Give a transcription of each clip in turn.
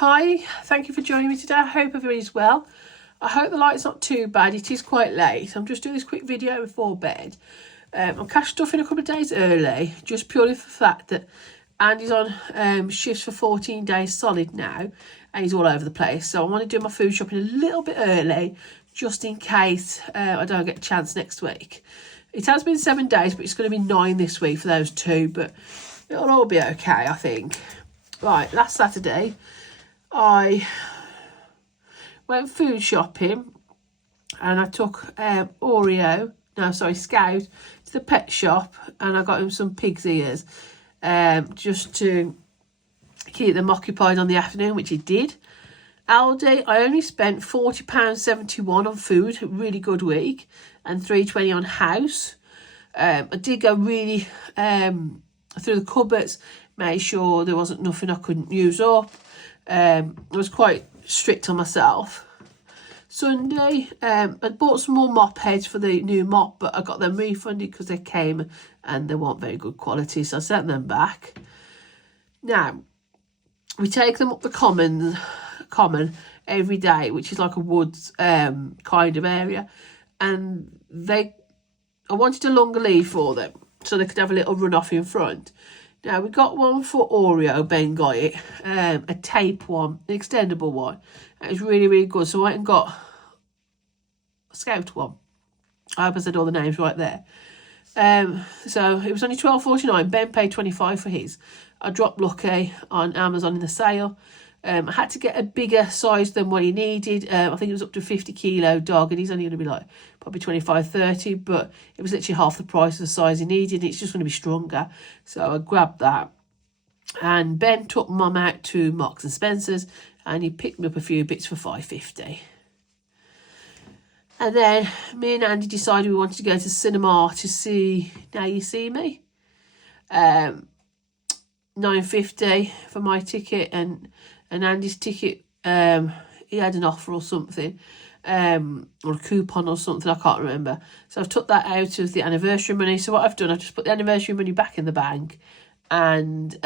Hi, thank you for joining me today. I hope everybody's well. I hope the light's not too bad. It is quite late. I'm just doing this quick video before bed. I'm cash stuffing a couple of days early, just purely for the fact that Andy's on shifts for 14 days solid now, and he's all over the place. So I want to do my food shopping a little bit early, just in case I don't get a chance next week. It has been 7 days, but it's going to be 9 this week for those two, but it'll all be okay, I think. Right, last Saturday, I went food shopping and I took Scout to the pet shop, and I got him some pig's ears just to keep them occupied on the afternoon, which he did. Aldi, I only spent £40.71 on food, really good week, and £3.20 on house. I did go really through the cupboards, made sure there wasn't nothing I couldn't use up. I was quite strict on myself. Sunday, I bought some more mop heads for the new mop, but I got them refunded because they came and they weren't very good quality, so I sent them back. Now, we take them up the common every day, which is like a woods kind of area, and I wanted a longer lead for them so they could have a little run off in front. Now, we got one for Oreo, Ben got it, a tape one, an extendable one. It was really, really good. So I went and got a Scout one. I hope I said all the names right there. So it was only $12.49. Ben paid $25 for his. I dropped Lucky on Amazon in the sale. I had to get a bigger size than what he needed. I think it was up to 50 kilo dog, and he's only going to be like probably 25, 30, but it was literally half the price of the size he needed. It's just going to be stronger. So I grabbed that. And Ben took Mum out to Marks and Spencer's, and he picked me up a few bits for $5.50. And then me and Andy decided we wanted to go to cinema to see Now You See Me. $9.50 for my ticket, and Andy's ticket, he had an offer or something, or a coupon or something, I can't remember. So I've took that out of the anniversary money. So what I've done, I've just put the anniversary money back in the bank, and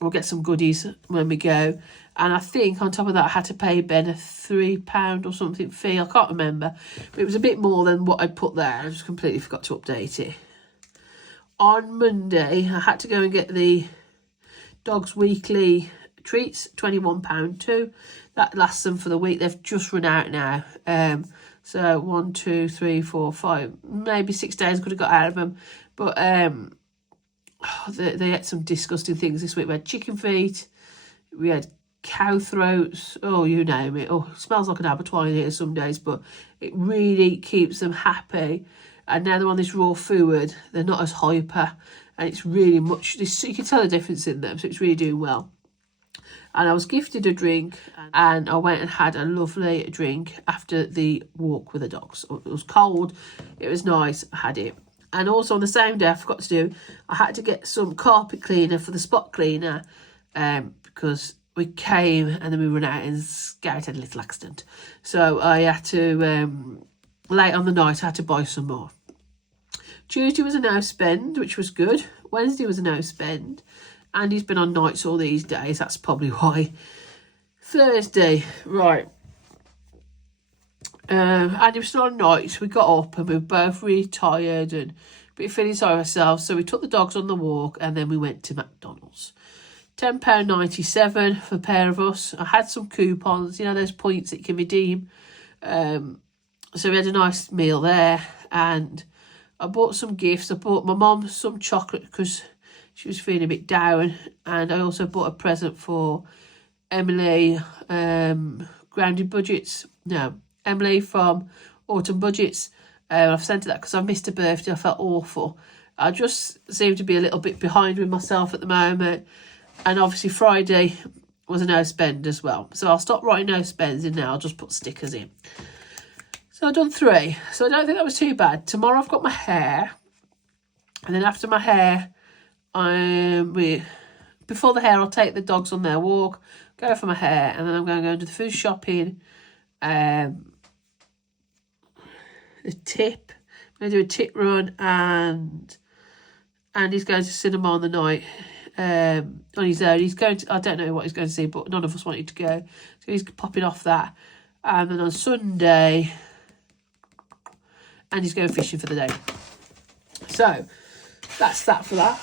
we'll get some goodies when we go. And I think on top of that, I had to pay Ben a £3 or something fee. I can't remember, but it was a bit more than what I'd put there. I just completely forgot to update it. On Monday, I had to go and get the dog's weekly treats, £21 too. That lasts them for the week. They've just run out now. So 1, 2, 3, 4, 5, maybe 6 days could have got out of them. But they ate some disgusting things this week. We had chicken feet, we had cow throats, oh, you name it. Oh, it smells like an abattoir in here some days, but it really keeps them happy. And now they're on this raw food, they're not as hyper, and it's really much, you can tell the difference in them, so it's really doing well. And I was gifted a drink, and I went and had a lovely drink after the walk with the dogs. It was cold, it was nice, I had it. And also on the same day, I forgot to do, I had to get some carpet cleaner for the spot cleaner, because we came and then we ran out and Scout had a little accident. So I had to, late on the night, I had to buy some more. Tuesday was a no spend, which was good. Wednesday was a no spend. Andy's been on nights all these days. That's probably why. Thursday, right. Andy was still on nights. We got up and we were both really tired and a bit feeling sorry ourselves. So we took the dogs on the walk and then we went to McDonald's. £10.97 for a pair of us. I had some coupons, you know, those points that you can redeem. So we had a nice meal there, and I bought some gifts. I bought my mum some chocolate because she was feeling a bit down, and I also bought a present for Emily, Emily from Autumn Budgets. I've sent her that because I missed her birthday. I felt awful. I just seem to be a little bit behind with myself at the moment, and obviously Friday was a no spend as well. So I'll stop writing no spends in now. I'll just put stickers in. So I've done 3. So I don't think that was too bad. Tomorrow I've got my hair. And then after my hair, before the hair, I'll take the dogs on their walk, go for my hair, and then I'm going to go into the food shopping. A tip. I'm going to do a tip run, and Andy's going to cinema on the night. on his own. He's going to, I don't know what he's going to see, but none of us wanted to go. So he's popping off that. And then on Sunday, and he's going fishing for the day. So that's that for that.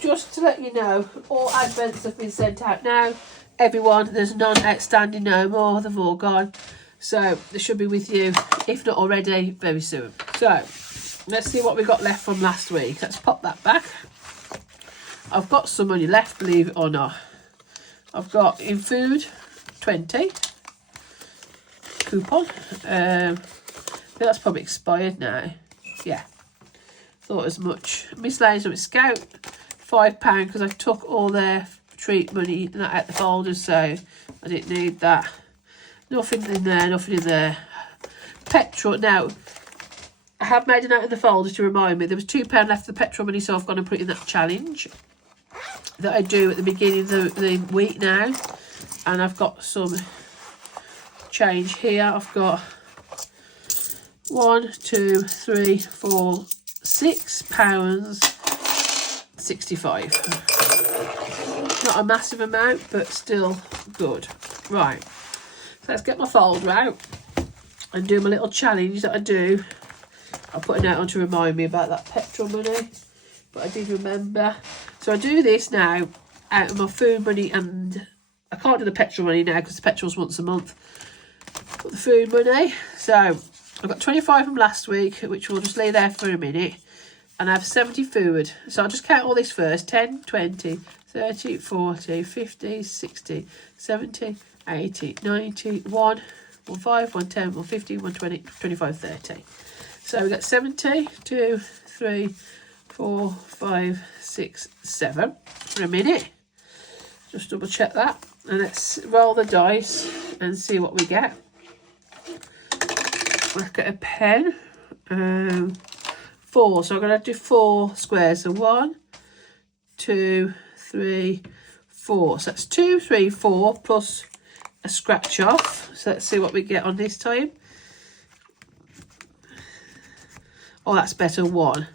Just to let you know, all advents have been sent out now. Everyone, there's none outstanding no more. They've all gone. So they should be with you, if not already, very soon. So let's see what we got left from last week. Let's pop that back. I've got some money left, believe it or not. I've got in food 20 coupon. I think that's probably expired now. Yeah, thought as much. Miscellaneous with Scout, £5 because I took all their treat money and that out the folders, so I didn't need that. Nothing in there, nothing in there. Petrol. Now, I have made a note in the folder to remind me there was £2 left of the petrol money, so I've gone and put in that challenge that I do at the beginning of the week now. And I've got some change here. I've got 1, 2, 3, 4, £6.65. Not a massive amount, but still good. Right, so let's get my folder out and do my little challenge that I do. I'll put a note on to remind me about that petrol money, but I did remember. So I do this now out of my food money, and I can't do the petrol money now because the petrol's once a month. But the food money, so I've got 25 from last week, which we'll just lay there for a minute, and I have 70 food. So I'll just count all this first: 10, 20, 30, 40, 50, 60, 70, 80, 90, 1, 15, 110, 150, 120, 25, 30. So we've got 70, 2, 3, 4, 5, 6, 7 for a minute. Just double check that. And let's roll the dice and see what we get. Let's get a pen. 4. So I'm going to do 4 squares. So 1, 2, 3, 4. So that's 2, 3, 4 plus a scratch off. So let's see what we get on this time. Oh, that's better, 1.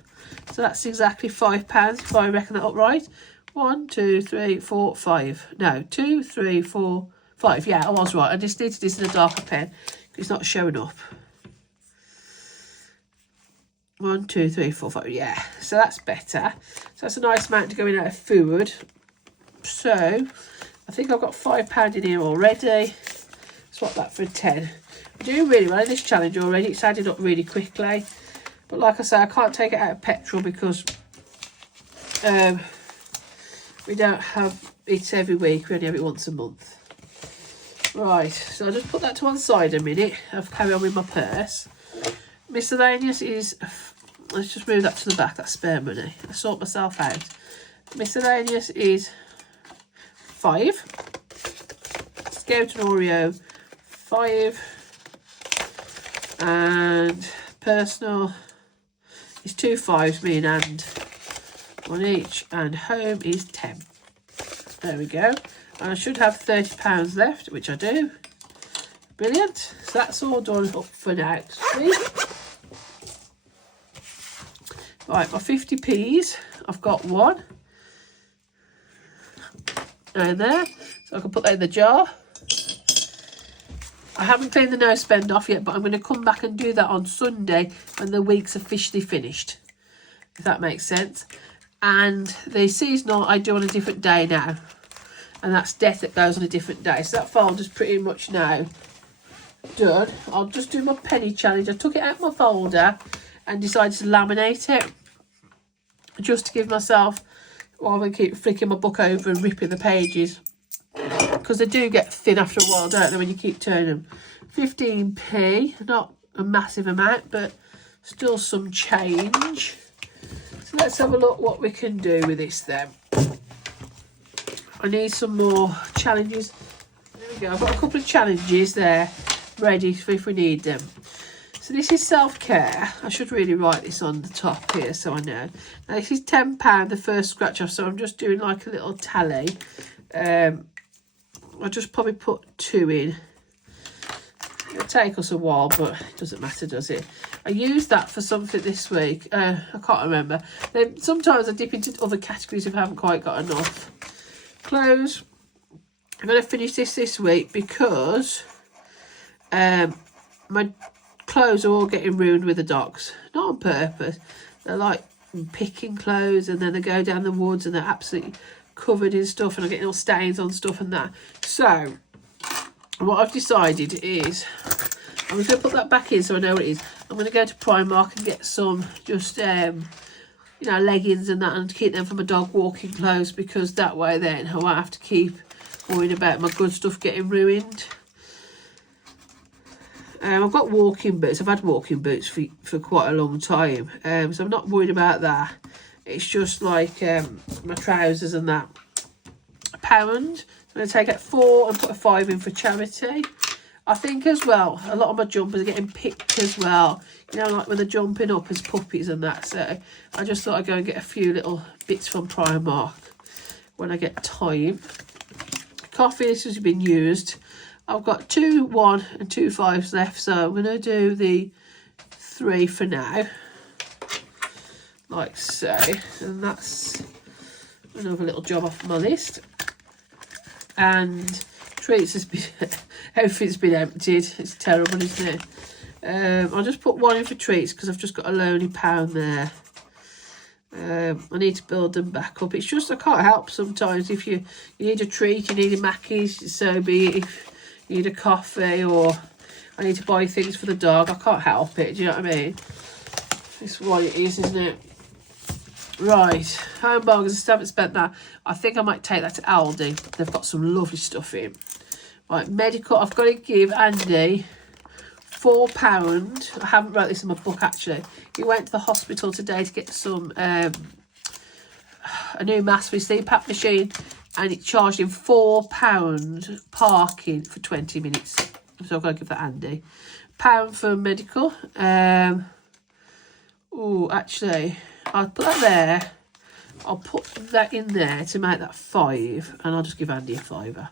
So that's exactly £5 if I reckon that up right. 1, 2, 3, 4, 5. No, 2, 3, 4, 5. Yeah, I was right. I just needed this in a darker pen. It's not showing up. 1, 2, 3, 4, 5. Yeah, so that's better. So that's a nice amount to go in out of food. So I think I've got £5 in here already. Swap that for 10. I'm doing really well in this challenge already. It's added up really quickly. But like I say, I can't take it out of petrol because we don't have it every week. We only have it once a month. Right, so I'll just put that to one side a minute. I'll carry on with my purse. Miscellaneous is, let's just move that to the back, that's spare money. I sort myself out. Miscellaneous is 5. Scout and Oreo, 5. And personal is 2 5s, me and 1 each, and home is 10. There we go. And I should have £30 left, which I do. Brilliant. So that's all done up for next week. Right, my 50p's, I've got 1. And there. So I can put that in the jar. I haven't cleaned the no spend off yet, but I'm going to come back and do that on Sunday when the week's officially finished, if that makes sense. And the seasonal I do on a different day now, and that's death that goes on a different day. So that folder's pretty much now done. I'll just do my penny challenge. I took it out of my folder and decided to laminate it just to give myself, rather than keep flicking my book over and ripping the pages, because they do get thin after a while, don't they, when you keep turning them. 15p, not a massive amount, but still some change. So let's have a look what we can do with this then. I need some more challenges. There we go. I've got a couple of challenges there ready for if we need them. So this is self-care. I should really write this on the top here so I know. Now this is £10, the first scratch off, so I'm just doing like a little tally. I'll just probably put 2 in. It'll take us a while, but it doesn't matter, does it? I used that for something this week. I can't remember. Then sometimes I dip into other categories if I haven't quite got enough. Clothes. I'm going to finish this week because my clothes are all getting ruined with the dogs. Not on purpose. They're like picking clothes and then they go down the woods and they're absolutely covered in stuff and I'm getting all stains on stuff and that. So what I've decided is I'm just going to put that back in so I know what it is. I'm going to go to Primark and get some just you know, leggings and that, and keep them for my dog walking clothes, because that way then I won't have to keep worrying about my good stuff getting ruined. I've got walking boots. I've had walking boots for quite a long time, so I'm not worried about that. It's just like my trousers and that. £1. I'm going to take out 4 and put a 5 in for charity. I think as well, a lot of my jumpers are getting picked as well. You know, like when they're jumping up as puppies and that. So I just thought I'd go and get a few little bits from Primark when I get time. Coffee, this has been used. I've got 2 1 and 2 5s left. So I'm going to do the 3 for now. Like so. And that's another little job off my list. And treats has been... Everything's been emptied. It's terrible, isn't it? I'll just put 1 in for treats because I've just got a lonely £1 there. I need to build them back up. It's just I can't help sometimes. If you need a treat, you need a Mackies, so be it. If you need a coffee or I need to buy things for the dog, I can't help it. Do you know what I mean? It's what it is, isn't it? Right, home bargains. I still haven't spent that. I think I might take that to Aldi. They've got some lovely stuff in. Right, medical. I've got to give Andy £4. I haven't wrote this in my book actually. He went to the hospital today to get some a new mask for his CPAP machine, and it charged him £4 parking for 20 minutes. So I've got to give that Andy. £1 for medical. Oh, actually, I'll put that there. I'll put that in there to make that 5, and I'll just give Andy a £5.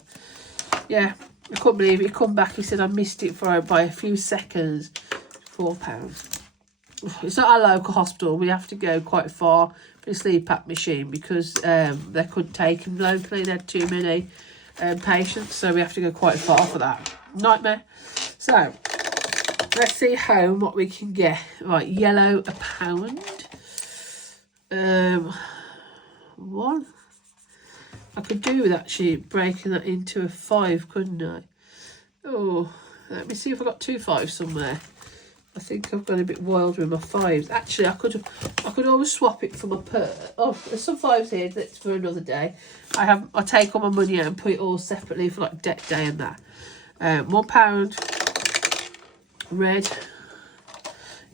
Yeah, I couldn't believe it. He come back, he said I missed it by a few seconds. £4. It's not our local hospital. We have to go quite far for the CPAP machine because they couldn't take him locally. They had too many patients, so we have to go quite far for that. Nightmare. So, let's see home what we can get. Right, yellow, £1. 1. I could do with actually breaking that into a 5, couldn't I? Oh, let me see if I've got 2 5s somewhere. I think I've gone a bit wild with my 5s. Actually, I could always swap it for my Oh, there's some 5s here. That's for another day. I take all my money out and put it all separately for like deck day and that. £1. Red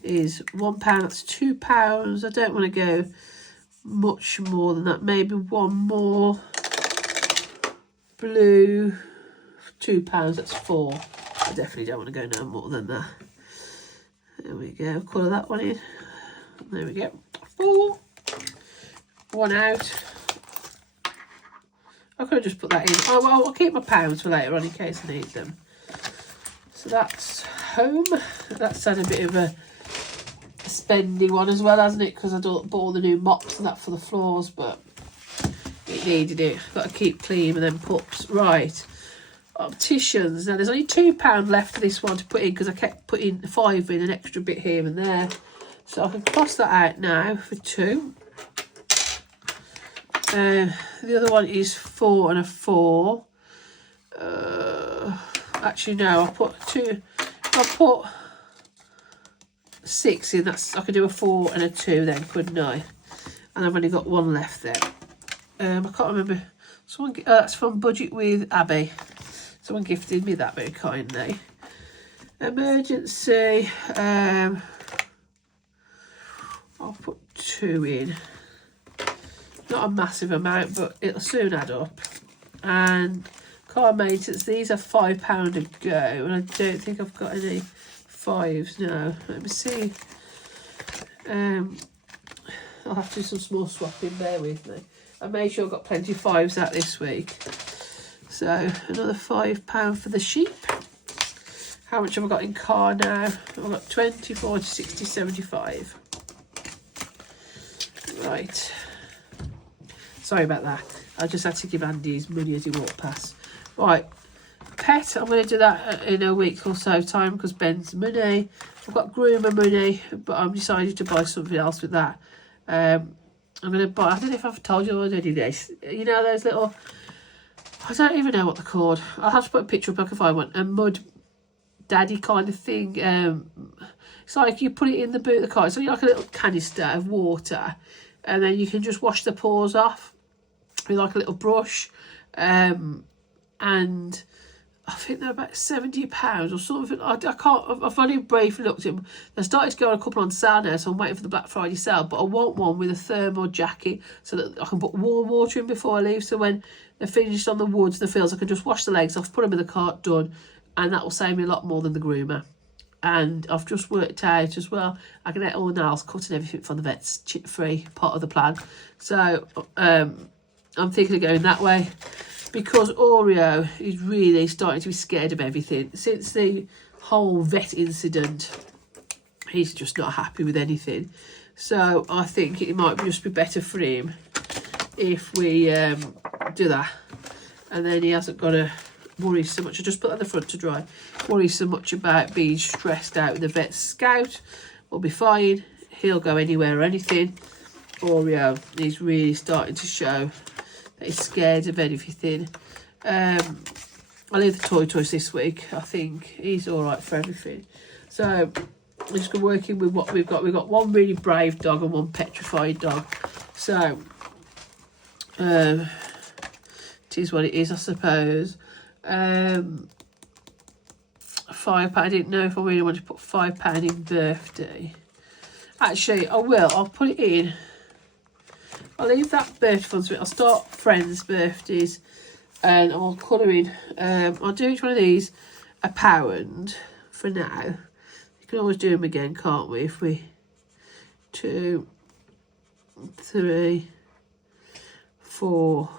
is £1. That's £2. I don't want to go much more than that. Maybe 1 more. Blue, £2, that's 4. I definitely don't want to go no more than that. There we go, colour that one in. There we go, 4. 1 out. I could have just put that in. Oh, well, I'll keep my £1 for later on in case I need them. So that's home. That's had a bit of a spendy one as well, hasn't it? Because I bought all the new mops and that for the floors, but it needed it. Got to keep clean and then pups. Right. Opticians. Now, there's only £2 left for this one to put in because I kept putting 5 in, an extra bit here and there. So I can cross that out now for 2. The other one is 4 and a 4. Actually, no. I'll put 2. I'll put 6 in. That's I could do a 4 and a 2 then, couldn't I? And I've only got 1 left there. I can't remember. Someone that's from Budget with Abby. Someone gifted me that very kindly. Emergency. I'll put 2 in. Not a massive amount, but it'll soon add up. And car maintenance. These are £5 a go, and I don't think I've got any 5s. No. Let me see. I'll have to do some small swapping. Bear with me. I made sure I've got plenty of 5s out this week. So another £5 for the sheep. How much have I got in car now? I've got 20, 40, 60, 75. Right. Sorry about that. I just had to give Andy his money as he walked past. Right. Pet, I'm going to do that in a week or so time because Ben's money. I've got groomer money, but I'm decided to buy something else with that. I'm going to buy, I don't know if I've told you already this. You know those little, I don't even know what they're called. I'll have to put a picture up if I can find one. A mud daddy kind of thing. It's like you put it in the boot of the car. It's like a little canister of water, and then you can just wash the paws off with like a little brush. And I think they're about £70 or something. I can't. I've only briefly looked at them. They started to go on a couple on sale now, so I'm waiting for the Black Friday sale. But I want one with a thermal jacket so that I can put warm water in before I leave. So when they're finished on the woods, the fields, I can just wash the legs off, put them in the cart, done. And that will save me a lot more than the groomer. And I've just worked out as well, I can get all the nails cut and everything from the vet's chip-free part of the plan. So I'm thinking of going that way because Oreo is really starting to be scared of everything. Since the whole vet incident, he's just not happy with anything. So I think it might just be better for him if we do that. And then he hasn't got to worry so much. I just put that in the front to dry. Worry so much about being stressed out with the vet. Scout will be fine. He'll go anywhere or anything. Oreo is really starting to show that he's scared of anything. I'll leave the toys this week. I think he's all right for everything. So I'm just working with what we've got. We've got one really brave dog and one petrified dog. So it is what it is, I suppose. £5. I didn't know if I really wanted to put £5 in birthday. Actually, I will. I'll put it in. I'll leave that birthday funds. I'll start friends' birthdays, and I'll colour in. I'll do each one of these £1 for now. You can always do them again, can't we? If we 2, 3, 4.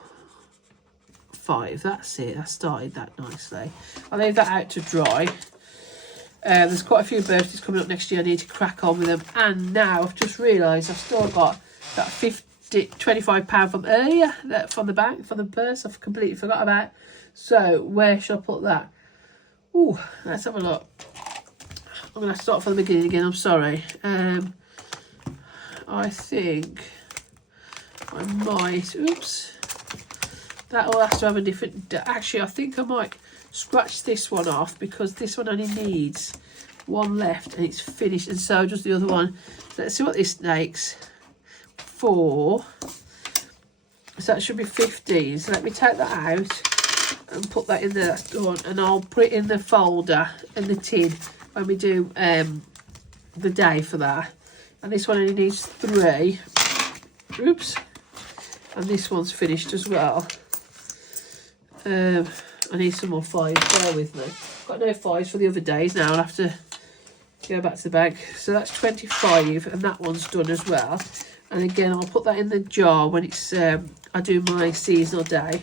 5. That's it. I started that nicely. I'll leave that out to dry. There's quite a few birthdays coming up next year. I need to crack on with them. And now I've just realised I've still got that £25 from earlier, that from the bank, from the purse. I've completely forgot about. So where shall I put that? Ooh, let's have a look. I'm going to start from the beginning again. I'm sorry. I think I might. Oops. That all has to have a different... Actually, I think I might scratch this one off because this one only needs one left and it's finished. And so does the other one. So let's see what this makes. 4. So that should be 15. So let me take that out and put that in there. That's done. And I'll put it in the folder, in the tin, when we do the day for that. And this one only needs 3. Oops. And this one's finished as well. I need some more 5s, bear with me. Got no 5s for the other days now. I'll have to go back to the bag. So that's 25 and that one's done as well. And again, I'll put that in the jar when it's I do my seasonal day.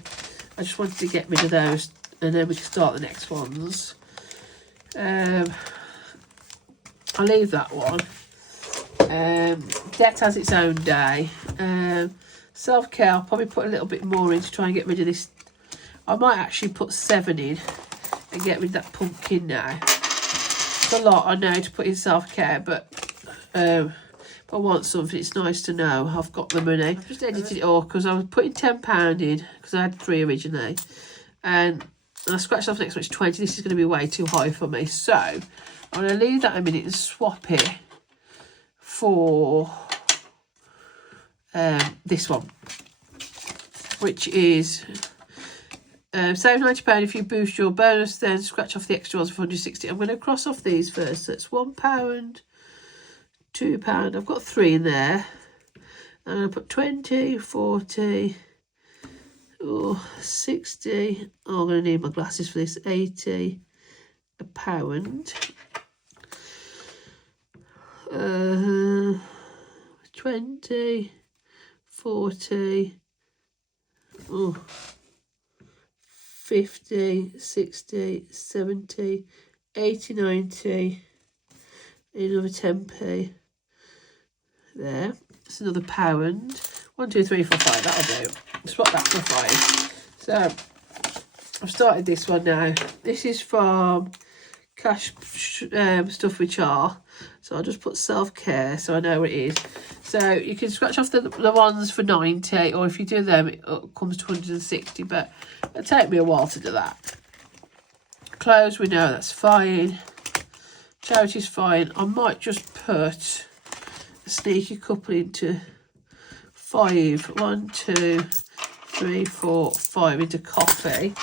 I just wanted to get rid of those and then we can start the next ones. I'll leave that one. Debt has its own day. Self-care, I'll probably put a little bit more in to try and get rid of this. I might actually put 7 in and get rid of that pumpkin now. It's a lot, I know, to put in self-care, but if I want something, it's nice to know I've got the money. I've just edited it all because I was putting £10 in because I had 3 originally. And I scratched off the next one, it's 20. This is going to be way too high for me. So I'm going to leave that a minute and swap it for this one, which is save £90 if you boost your bonus, then scratch off the extra ones for 160. I'm going to cross off these first. So it's £1, £2. I've got 3 in there. I'm going to put 20, 40, 60. Oh, I'm going to need my glasses for this. 80, £1. 20, 40, 50, 60, 70, 80.90, another 10p. There, it's another £1. 1, 2, 3, 4, 5. That'll do. Swap that for 5. So I've started this one now. This is from Cash Stuff with Char. So I'll just put self-care so I know what it is. So you can scratch off the ones for 90, or if you do them, it comes to 160. But it'll take me a while to do that. Clothes, we know that's fine. Charity's fine. I might just put a sneaky couple into 5. 1, 2, 3, 4, 5 into coffee,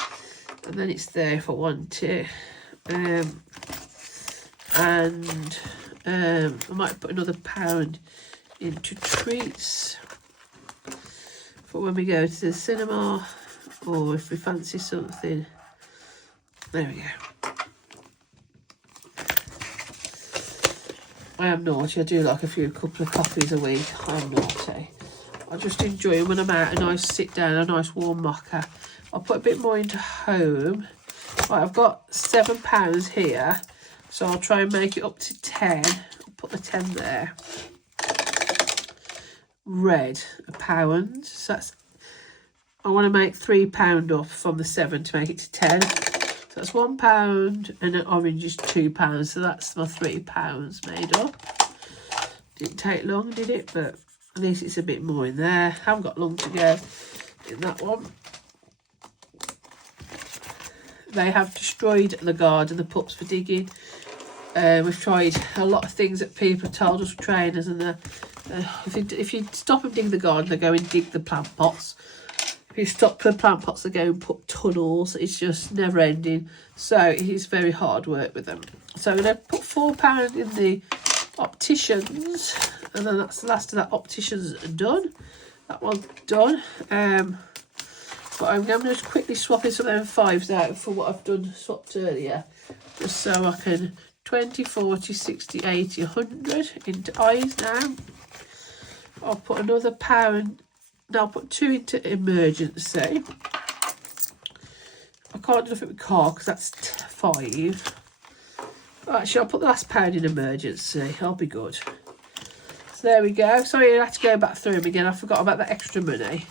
and then it's there for 1, 2. And I might put another £1 into treats for when we go to the cinema, or if we fancy something. There we go. I am naughty. I do like a couple of coffees a week. I'm naughty. I just enjoy when I'm out, a nice sit down, a nice warm mocha. I'll put a bit more into home. Right, I've got £7 here, so I'll try and make it up to 10. I'll put the 10 there. Red, £1. So that's, I want to make £3 off from the 7 to make it to 10. So that's £1, and an orange is £2. So that's my £3 made up. Didn't take long, did it? But at least it's a bit more in there. Haven't got long to go in that one. They have destroyed the garden, the pups for digging. We've tried a lot of things that people have told us, trainers, and if you stop them dig the garden, they go and dig the plant pots. If you stop the plant pots, they go and put tunnels. It's just never ending. So it is very hard work with them. So I'm going to put £4 in the opticians, and then that's the last of that opticians done. That one's done. But I'm going to just quickly swap in some of them 5s out for what I've done swapped earlier, just so I can 20, 40, 60, 80, 100 into eyes now. I'll put another £1. Now I'll put 2 into emergency. I can't do nothing with car because that's 5. Actually, I'll put the last £1 in emergency. I'll be good. So there we go. Sorry, I had to go back through them again. I forgot about that extra money.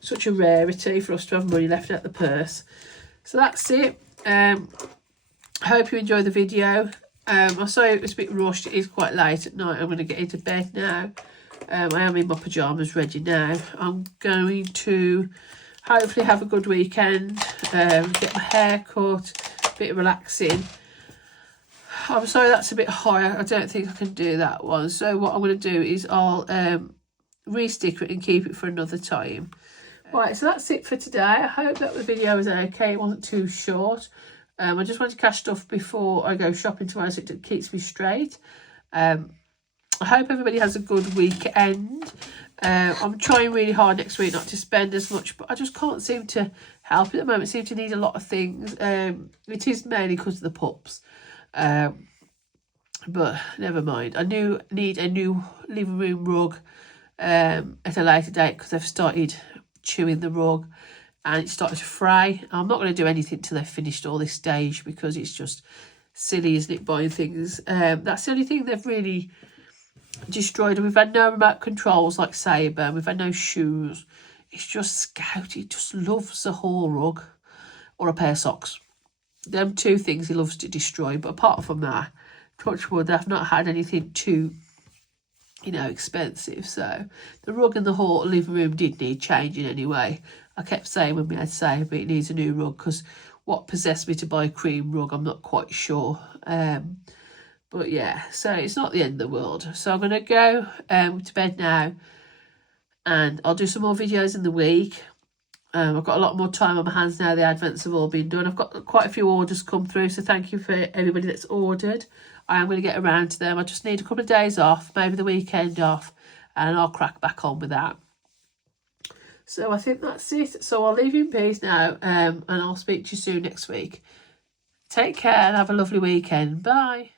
Such a rarity for us to have money left out the purse. So that's it. I hope you enjoyed the video. I'm sorry it was a bit rushed. It is quite late at night. I'm going to get into bed now. I am in my pyjamas ready now. I'm going to hopefully have a good weekend. Get my hair cut. A bit of relaxing. I'm sorry that's a bit higher. I don't think I can do that one. So what I'm going to do is I'll re-sticker it and keep it for another time. Right, so that's it for today. I hope that the video was okay. It wasn't too short. I just wanted to cash stuff before I go shopping tomorrow so it keeps me straight. I hope everybody has a good weekend. I'm trying really hard next week not to spend as much, but I just can't seem to help it at the moment. I seem to need a lot of things. It is mainly because of the pups. But never mind. I need a new living room rug at a later date because they've started chewing the rug and it started to fray. I'm not going to do anything till they've finished all this stage because it's just silly, isn't it, buying things. That's the only thing they've really destroyed. We've had no remote controls like Sabre. We've had no shoes. It's just Scout. He just loves a whole rug or a pair of socks. Them 2 things he loves to destroy. But apart from that, touch wood, I've not had anything too, expensive. So the rug in the whole living room did need changing anyway. I kept saying when we had Sabre it needs a new rug because what possessed me to buy a cream rug, I'm not quite sure. But yeah, so it's not the end of the world. So I'm going to go to bed now and I'll do some more videos in the week. I've got a lot more time on my hands now. The advents have all been done. I've got quite a few orders come through, so thank you for everybody that's ordered. I am going to get around to them. I just need a couple of days off, maybe the weekend off, and I'll crack back on with that. So I think that's it. So I'll leave you in peace now, and I'll speak to you soon next week. Take care and have a lovely weekend. Bye.